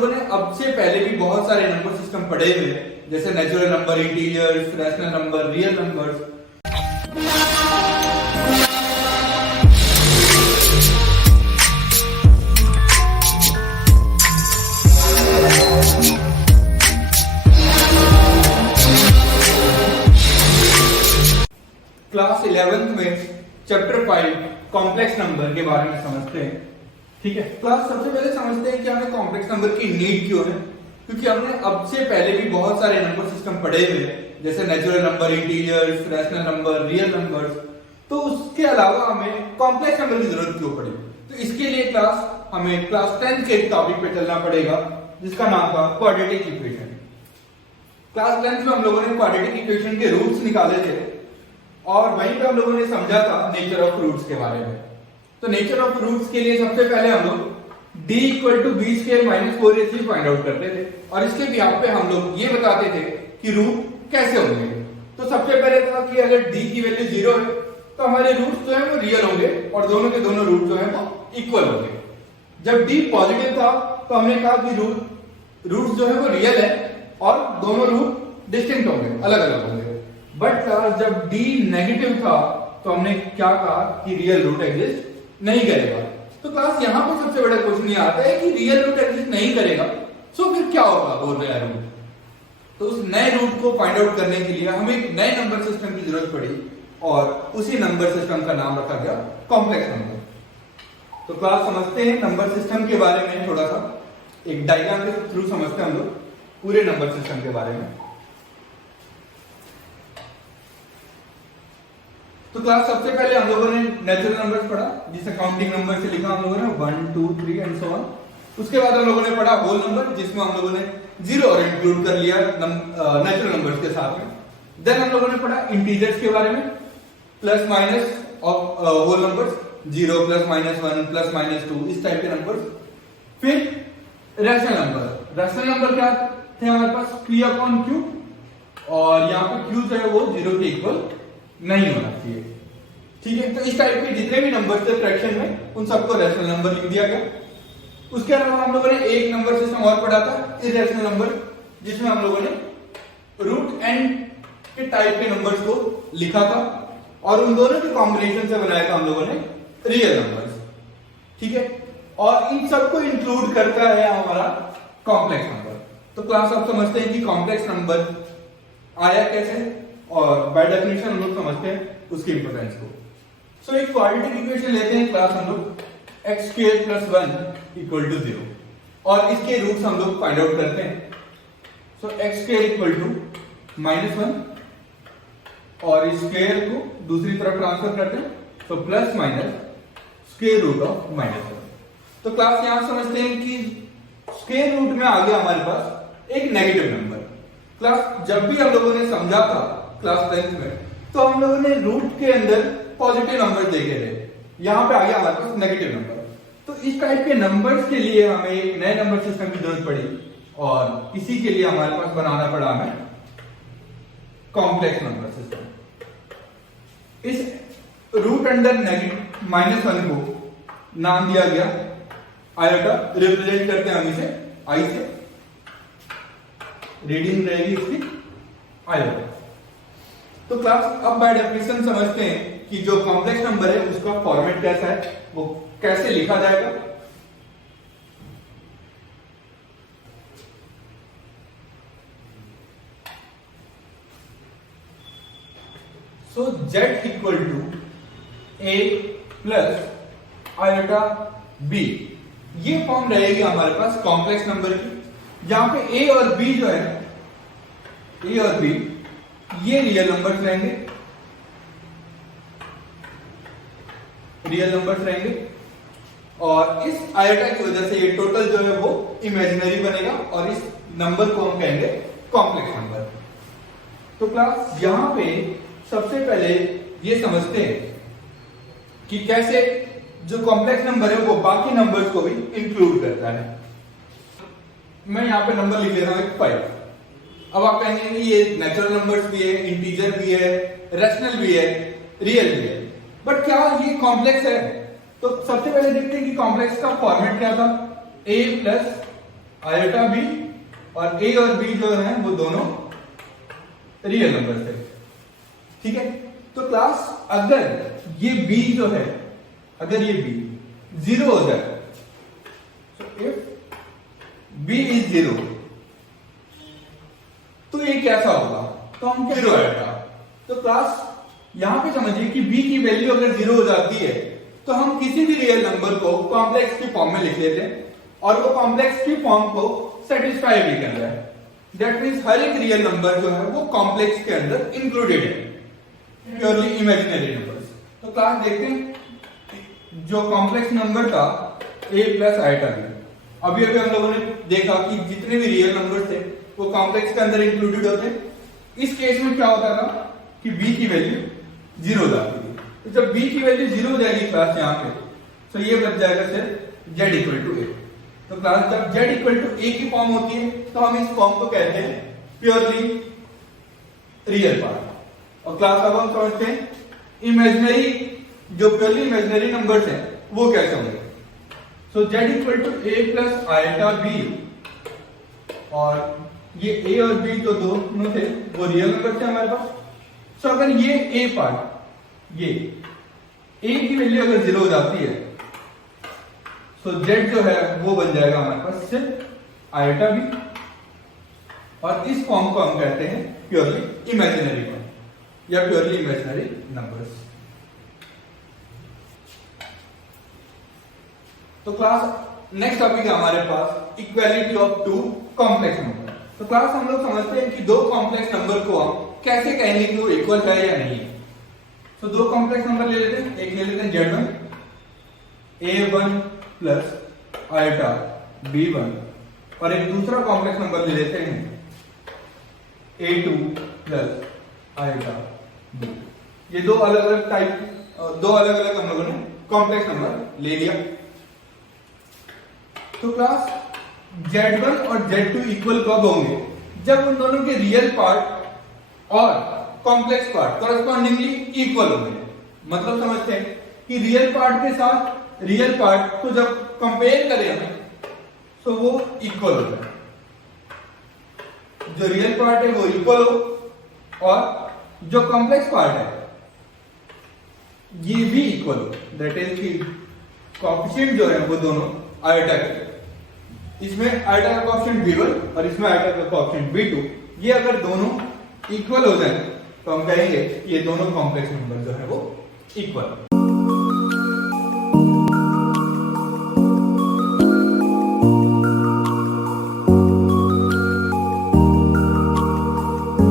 लोगों ने अब से पहले भी बहुत सारे नंबर सिस्टम पढ़े हुए हैं, जैसे natural number, integers, rational number, real numbers. Class 11th में चैप्टर 5 कॉम्प्लेक्स नंबर के बारे में समझते हैं। ठीक है, क्लास सबसे पहले समझते हैं कि हमें कॉम्प्लेक्स नंबर की नीड क्यों है। क्योंकि हमने अब से पहले भी बहुत सारे नंबर सिस्टम पढ़े हुए हैं, जैसे natural number, integers, rational number, real numbers. तो उसके अलावा हमें कॉम्प्लेक्स नंबर की जरूरत क्यों पड़ी? तो इसके लिए हमें क्लास 10 के एक टॉपिक पे चलना पड़ेगा, जिसका नाम था क्वाड्रेटिक इक्वेशन। क्लास 10 में हम लोगों ने क्वाड्रेटिक इक्वेशन के रूट्स निकाले थे और वहीं पे हम लोगों ने समझा था नेचर ऑफ रूट्स के बारे में। तो नेचर ऑफ रूट्स के लिए सबसे पहले हम लोग d equal to b square minus 4ac find out करते थे और इसके बिहाफ पे हम लोग ये बताते थे कि रूट कैसे होंगे। तो सबसे पहले था कि अगर d की वैल्यू 0 है तो हमारे रूट्स जो है वो रियल होंगे और दोनों के दोनों रूट जो है वो इक्वल होंगे। जब d पॉजिटिव था तो हमने कहा कि रूट्स जो है वो रियल है और दोनों रूट डिस्टिंक्ट होंगे, अलग अलग होंगे। बट जब d नेगेटिव था तो हमने क्या कहा कि रियल रूट एग्जिस्ट नहीं करेगा। तो क्लास यहां पर सबसे बड़ा क्वेश्चन ये आता है कि रियल रूट एग्जिस्ट नहीं करेगा, सो फिर क्या होगा वो नया रूट। तो उस नए रूट को फाइंड आउट करने के लिए हमें एक नए नंबर सिस्टम की जरूरत पड़ी और उसी नंबर सिस्टम का नाम रखा गया कॉम्प्लेक्स नंबर। तो क्लास समझते हैं नंबर सिस्टम के बारे में, थोड़ा सा एक डायग्राम के थ्रू समझते हैं हम लोग पूरे नंबर सिस्टम के बारे में। तो क्लास सबसे पहले हम लोगों ने नेचुरल नंबर्स पढ़ा, जिसे काउंटिंग नंबर से लिखा हम लोगों ने 1 2 3 एंड सो ऑन। उसके बाद हम लोगों ने पढ़ा होल नंबर, जिसमें हम लोगों ने जीरो और इंक्लूड कर लिया नेचुरल नंबर्स के साथ में। देन हम लोगों ने पढ़ा इंटीजर्स के बारे में, plus minus of whole numbers, 0 plus minus 1 plus minus 2, इस टाइप के नंबर्स। फिर रैशनल नंबर। रैशनल नंबर क्या थे हमारे पास? P अपॉन Q, और यहाँ पे Q जो है वो 0 के इक्वल नहीं होना चाहिए। ठीक है, तो इस टाइप के जितने भी नंबर थे फ्रैक्शन में, उन सबको रैशनल नंबर लिख दिया गया। उसके अलावा हम लोगों ने एक नंबर सिस्टम और पढ़ा था, इरैशनल नंबर, जिसमें हम लोगों ने रूट एंड के टाइप के नंबर्स को लिखा था और उन दोनों के कॉम्बिनेशन से बनाया था हम लोगों ने रियल नंबर्स। ठीक है, और इन सबको इंक्लूड करता है हमारा कॉम्प्लेक्स नंबर। तो क्लास आप समझते हैं कि कॉम्प्लेक्स नंबर आया कैसे, और बाय डेफिनेशन हम लोग समझते हैं उसकी इंपोर्टेंस को। सो एक क्वाड्रेटिक इक्वेशन लेते हैं क्लास हम लोग, x square plus 1 equal to 0, और इसके रूट्स हम लोग फाइंड आउट करते हैं। So x square equal to minus 1 और इस स्क्वायर को दूसरी तरफ ट्रांसफर करते हैं, तो plus minus square root of minus 1। तो क्लास यहां समझते हैं कि स्क्वायर रूट में आ गया हमारे पास एक नेगेटिव नंबर। क्लास जब भी हम लोगों ने समझा था क्लास 10th में, तो हम लोगों ने रूट के अंदर पॉजिटिव नंबर देखे थे, यहां पे आ गया हमारे पास नेगेटिव नंबर। तो इस टाइप के नंबर्स के लिए हमें एक नए नंबर सिस्टम की जरूरत पड़ी और इसी के लिए हमारे पास बनाना पड़ा हमें कॉम्प्लेक्स नंबर सिस्टम। इस रूट अंडर नेगेटिव माइनस 1 को नाम दिया गया आयोटा, रिप्रेजेंट करते हैं हम इसे आई से, रीडिंग रहेगी इसकी आयोटा। तो क्लास अब बाय डेफिनेशन समझते हैं कि जो कॉम्प्लेक्स नंबर है उसका फॉर्मेट कैसा है, वो कैसे लिखा जाएगा। So z equal to a plus iota b, ये फॉर्म रहेगी हमारे पास कॉम्प्लेक्स नंबर की, जहां पे a और b जो है, a और b ये रियल नंबर्स रहेंगे, रियल नंबर्स रहेंगे, और इस आयोटा की वजह से ये टोटल जो है वो इमेजिनरी बनेगा और इस नंबर को हम कहेंगे कॉम्प्लेक्स नंबर। तो क्लास यहां पे सबसे पहले ये समझते हैं कि कैसे जो कॉम्प्लेक्स नंबर है वो बाकी नंबर्स को भी इंक्लूड करता है। मैं यहां पे नंबर लिख ले रहा हूं 5। अब आप कहेंगे कि ये नेचुरल नंबर्स भी है, इंटीजर भी है, रैशनल भी है, रियल भी है, बट क्या ये कॉम्प्लेक्स है? तो सबसे पहले देखते हैं कि कॉम्प्लेक्स का फॉर्मेट क्या था। a प्लस आयोटा बी और ए और बी जो है वो दोनों रियल नंबर है। ठीक है, तो क्लास अगर ये बी जो है, अगर ये बी जीरो हो जाए, तो इफ बी इज जीरो, तो ये कैसा होगा, तो हम जीरो आएगा। तो क्लास यहां पे समझिए कि b की वैल्यू अगर जीरो हो जाती है तो हम किसी भी रियल नंबर को कॉम्प्लेक्स की फॉर्म में लिख लेते हैं और वो कॉम्प्लेक्स की फॉर्म को सेटिस्फाई भी कर रहा है। दैट मींस हर एक रियल नंबर जो है वो कॉम्प्लेक्स के अंदर इंक्लूडेड है, प्योरली इमेजिनरी नंबर्स। तो क्लास देखते हैं जो कॉम्प्लेक्स नंबर था a प्लस आयोटा बी, अभी अभी हम लोगों ने देखा कि जितने भी रियल नंबर थे वो कॉम्प्लेक्स के अंदर इंक्लूडेड होते। इस केस में क्या होता था कि b की वैल्यू जीरो हो जाती थी। तो जब b की वैल्यू जीरो हो जाएगी क्लास यहाँ पे, तो ये बच जाएगा सिर्फ z इक्वल टू ए। तो क्लास जब z इक्वल टू ए की फॉर्म होती है तो हम इस फॉर्म को कहते हैं प्योरली रियल पार्ट। और क्लास अब हम समझते हैं इमेजिनरी, जो प्योरली इमेजिनरी नंबर्स हैं वो कैसे होंगे। So z equal to a plus iota b, और ये a और b जो दोनों थे वो रियल नंबर थे हमारे पास। सो अगर ये a पार्ट, ये a की वैल्यू अगर जीरो हो जाती है तो z जो है वो बन जाएगा हमारे पास सिर्फ आयोटा बी, और इस फॉर्म को हम कहते हैं प्योरली इमेजिनरी फॉर्म या प्योरली इमेजिनरी नंबर्स। तो क्लास नेक्स्ट टॉपिक है हमारे पास equality of two complex number. तो क्लास हम लोग समझते हैं कि दो कॉम्प्लेक्स नंबर को हम कैसे कहेंगे कि वो इक्वल है या नहीं। तो दो कॉम्प्लेक्स नंबर ले लेते हैं, एक ले लेते हैं z1 a1 plus iota b1, और एक दूसरा कॉम्प्लेक्स नंबर ले लेते हैं a2 प्लस आयोटा b। ये दो अलग अलग टाइप, दो अलग अलग हम लोगों ने कॉम्प्लेक्स नंबर ले लिया। तो क्लास z1 और z2 इक्वल कब होंगे, जब उन दोनों के रियल पार्ट और कॉम्प्लेक्स पार्ट कॉरेस्पॉन्डिंगली इक्वल होंगे। मतलब समझते हैं कि रियल पार्ट के साथ रियल पार्ट को जब कंपेयर करें हम तो वो इक्वल हो जाए, जो रियल पार्ट है वो इक्वल हो और जो कॉम्प्लेक्स पार्ट है ये भी इक्वल हो। दैट इज कि कोएफिशिएंट जो है वो दोनों आयोटा के, इसमें आयोटा का कोएफिशिएंट b1 और इसमें आयोटा का कोएफिशिएंट b2, ये अगर दोनों इक्वल हो जाए तो हम कहेंगे ये दोनों कॉम्प्लेक्स नंबर जो है वो इक्वल।